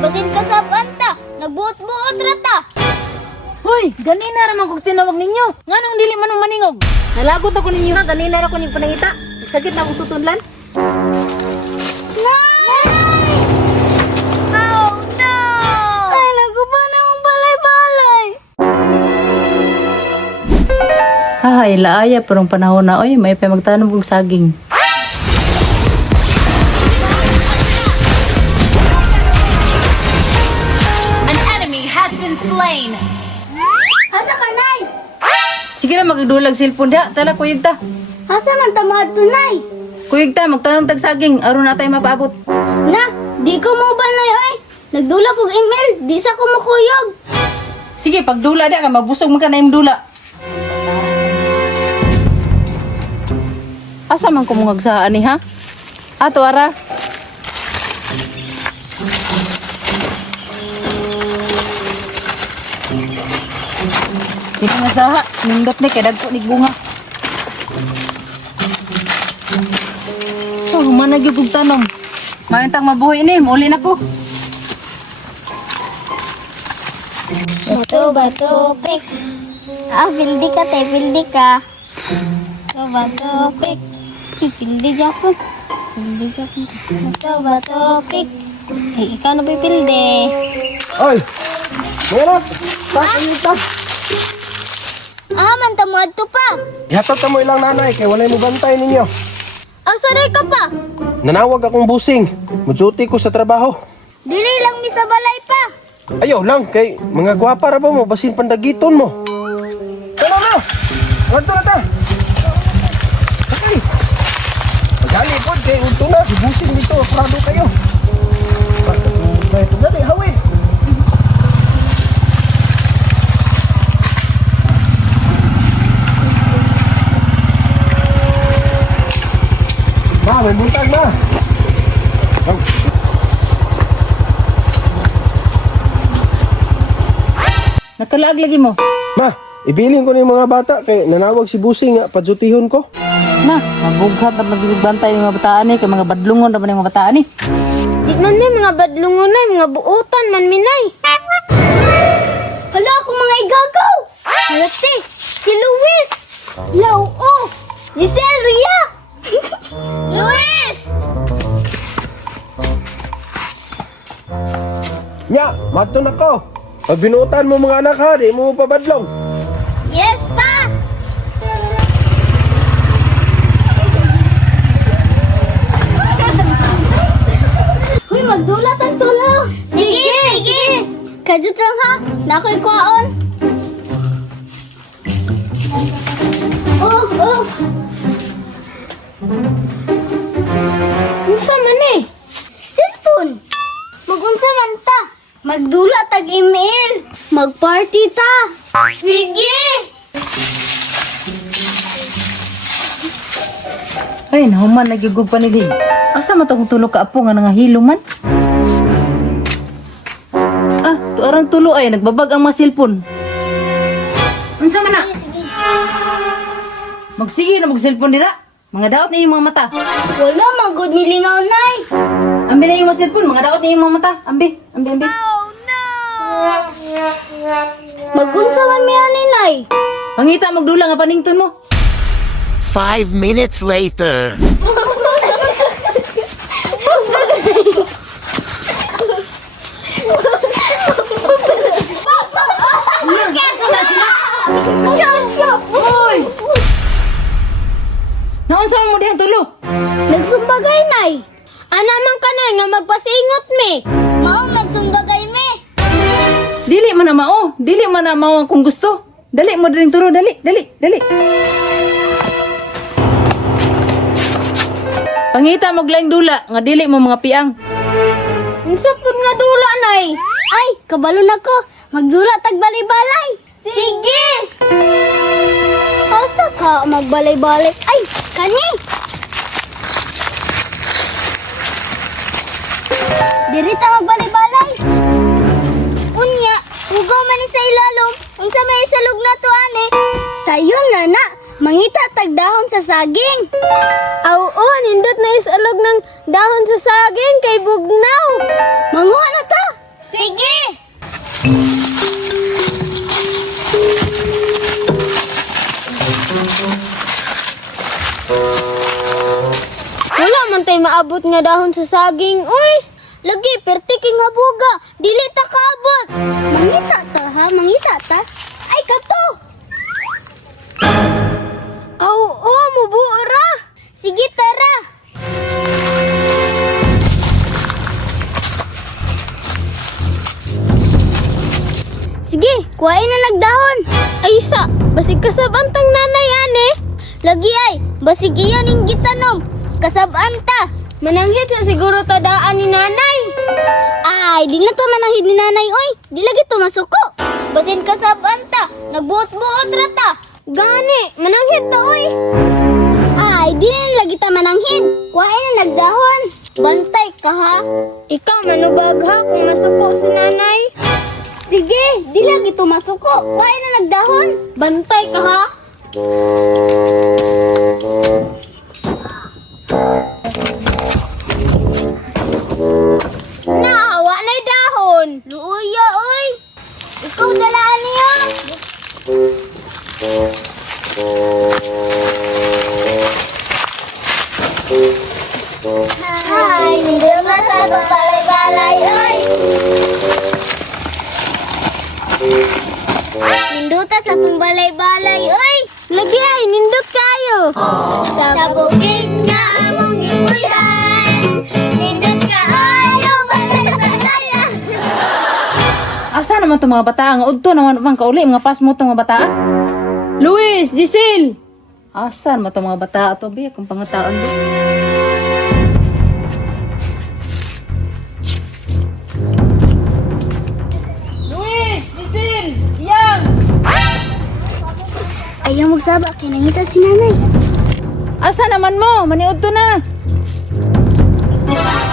basin ka sa banta. Nagbuot-buot rata. Hoy, ganina naman kong tinawag ninyo. Nga nung dili man maningog. Nalagot ako ninyo ha, ganina ra ko ning panangita. Sakit na akong tutunlan. Nay! Oh no! Ay, naguba na akong balay-balay. Hahay, laaya parang panahon na. Oy, may pa magtanong kong saging. An enemy has been slain. Hasa ka, Nay? Sige na, magdulag cellphone da. Tala, kuyog ta. Hasa man tamad to, Nay? Kuyog ta, magtanong tag saging. Aron na tayo mapaabot. Na, di ko mo ba, Nay, oy? Nagdula kong email, di sa ko makuyog. Sige, pagdula da ka, mabusog mo ka na yung dula. Asa man kumungag sa ani ha? Ato ara. Di ka nasaha, nindot ni kay dagko ni bunga. So, humana gyud og tanom. Maintang mabuhi ni, muli na ko. Bato, pik. Ah, pildi ka, tay, pildi ka. Bato, pik. Pildi Japon. Pildi Japon. Bato, pik. Eh, ikaw na pipildi. Oy! Mayroon! Bakit ta? Ah, man tamad to pa. Ihatag ka mo ilang nanay kay walay mo bantay ninyo. Asa day ka pa? Nanawag akong busing. Muduty ko sa trabaho. Dili lang mi sa balay pa. Ayaw lang kay mga gwapa ra ba mo basin pandagiton mo. Tara na! Wadto na ta! Okay! Magali po kay udto na. Busing dito. Prado kayo. Ito dali, hawin! Ma, may buntag ma! Oh. Nakalaag lagi mo. Ma, ibilin ko na yung mga bata kay nanawag si Busing nga padsutihon ko. Na, mabughat na magbantay yung mga bataan kay mga badlungon naman yung mga bataan Di man may mga badlungon na, mga buutan man minay. Hala ako mga igagaw. Halati, si Luis. Law, oh. Giselle, Ria. Luis! Nya, mato na ko. Pag binuutan mo mga anak ha, di mo pabadlong. Yes, pa. Huy, magdulat ang tulo. Sige, sige. Kajut lang ha. Nakoy kwaon. Oh. Unsa man eh? Cellphone. Magunsa man ta. Magdula tag email. Magparty ta. Sige. Ay, nahuman nagigug pa ni Dig. Asa man tong tulo ka apo nga nangahilo man? Ah, tuarang tulo ay nagbabag ang mga cellphone. Unsa man na? Sige. Magsige na mag-cellphone dira. Mga daot na yung mga mata. Wala, magod milingaw, Nay. Ambi na yung mga cellphone, mga daot na yung mga mata. Ambi. Magunsa man mi ani, Nay. Pangita magdula nga panington mo. 5 minutes later. Hoy! Naunsa mo dihang tulo? Nagsumbagay, Nay. Ana man ka, Nay, nga magpasingot mi. Maong nagsumbagay mi. Dili man na mao. Dili man na mao kung gusto. Dali mo diring turo, dali. Pangita maglaing dula nga dili mo mga piang. Insupod nga dula, Nay. Ay, kabalo na ko. Magdula tag balay-balay. Sige. Asa ka magbalay-balay? Ay, kani. Dirita magbalay-balay. Unya, ugaw man ni sa ilalom. Unsa may isalog na to, ane? Sayon na na. Mangita tag dahon sa saging. Oo, nindot na isalog ng dahon sa saging kay bugnaw. Manguha na ta. Wala man tayo maabot nga dahon sa saging. Uy! Lagi, pertiking habuga. Dili ta kaabot. Mangita ta, ha? Mangita ta? Ay, kato! Aw, oh, mubuora. Sige, tara. Sige, kuhain na nagdahon. Ay, isa, basig kasabantang nanay, ane. Lagi ay, basig iyan yung gitanom. Kasabanta. Mananghid sa siguro tadaan ni nanay. Ay, di na to mananghid ni nanay, oy. Di lagi to masuko. Basin kasabanta. Nagbuot-buot rata. Gani, mananghid to, oy. Ay, di na lagi ta mananghid. Kuhain na nagdahon. Bantay ka, ha? Ikaw, manubag, ha, kung masuko si nanay. Sige, di lagi to masuko. Kuhain na nagdahon. Bantay ka, ha? Nahawa na'y dahon. Luuya, oy. Ikaw dalaan niya. Hi, nindot na sa itong balay-balay, oy. Ninduta sa itong balay-balay, oy. Lagi ay, nindot kayo. Sa bukid nga among gibuyan. Nindot ka ayo, balay-balay. Asa naman itong mga bata? Nga udto naman bang kauli, mga pas mo itong mga bata? Luis, Giselle! Asa naman itong mga bata? Ito, biya, kung pangataan ba? Luis, Giselle! Iyang! Ayaw magsaba, kaya nangita si nanay. Asa naman mo? Maniud to na!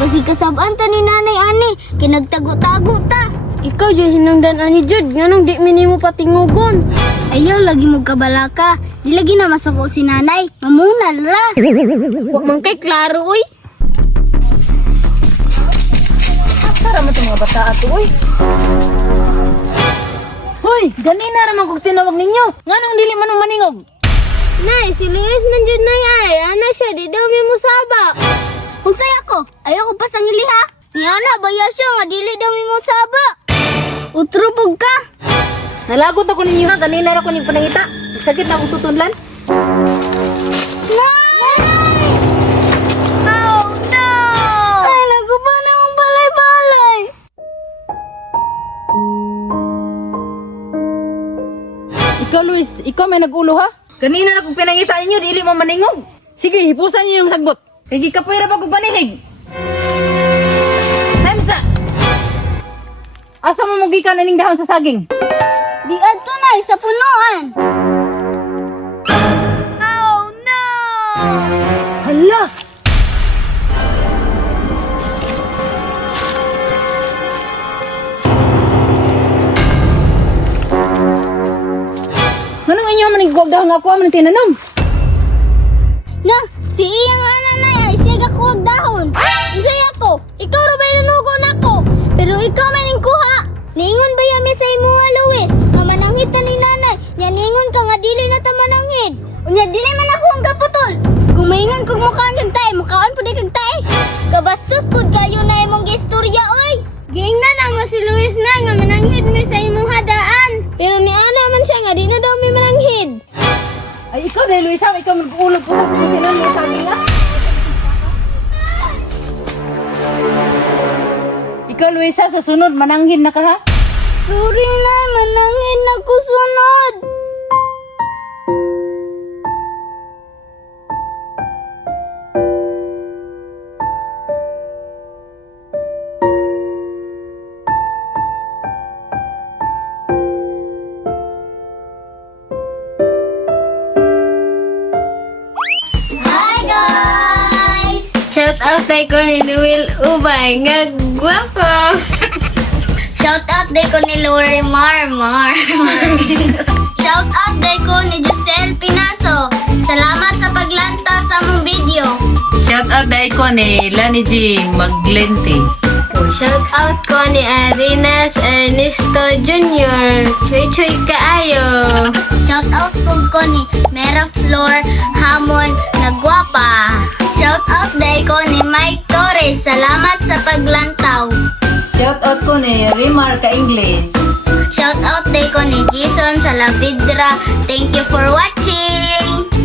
Basi kasabaan ta ni nanay ani, kinagtago-tago ta. Ikaw dyan hinangdan ani Jud, nga nung di minimo patingugon. Ayaw lagi mo kabalaka, di lagi na masako si nanay, mamunal ra. Huwag man kay klaro, uy. Asa naman itong mga bata ato, uy! Hoy! Ganina naman kung tinawag ninyo! Nga nung dili man maningog! Nay, si Luis nandiyan na ay, ana siya, di daw mi mo saba. Unsay ako, ayaw ko pa sangili ha. Ni ana, baya siya nga, dili daw mi mo saba. Utrubog ka. Nalagot ako ninyo ha, ganina ra ko ning panangita. Nagsakit na akong tutunlan. Nay! Oh no! Ay, nagupa na akong balay-balay. Ikaw, Luis, ikaw may nag-ulo ha? Kanina na kung pinangita ninyo, dili mo maningog. Sige, hipusan niyo yung sagbot. Kaya kapoy ra pa kung paninig. Temsa! Asa mo magikan na ning dahon sa saging? Di adto na, sa punuan. Hala! Manong inyo man nagkuwag dahon nga ako man tinanom? Na, si iyang ananay ay siya gakuwag dahon. Unsay ako, ikaw ra ba'y nanugo nako? Pero ikaw man ning kuha. Niingon ba yami sa imo nga Luis? Nga mananghid ta ni nanay. Nya niingon ka nga dili na ta mananghid. Unya dili man ako ang kaputol. Kung maingon kog mukhaan kag tay, mukhaan pud kag tay. Kabastos pud kayo na imong gistorya oy. Giingnan na mo si Luis na nga mananghid mi sa imong hadaan. Pero ni ana man siya nga di na daw mi mananghid. Ay, ikaw dahil Luisa, ikaw mag-ulog-ulog sa tinanom mo saging ha? Ikaw, Luisa, sa sunod, mananghid na ka ha? Sorry na, manangin na ko sunod. Hi guys! Shout out day ko ni Noel Ubay, nga gwapo! Shout out day ko ni Lori Marmar. Shout out day ko ni Giselle Pinaso. Salamat sa paglanta sa mong video. Shout out dahil ko ni Lani G. Maglente. Shout out ko ni Arinas Ernesto Junior. Choy-choy kaayo. Shout out po ko ni Mera Flor Hamon Nagwapa. Shout out day ko ni Mike Torres. Salamat sa paglantaw. Shout out ko ni Rimar ka English. Shout out day ko ni Jason Salavidra. Thank you for watching.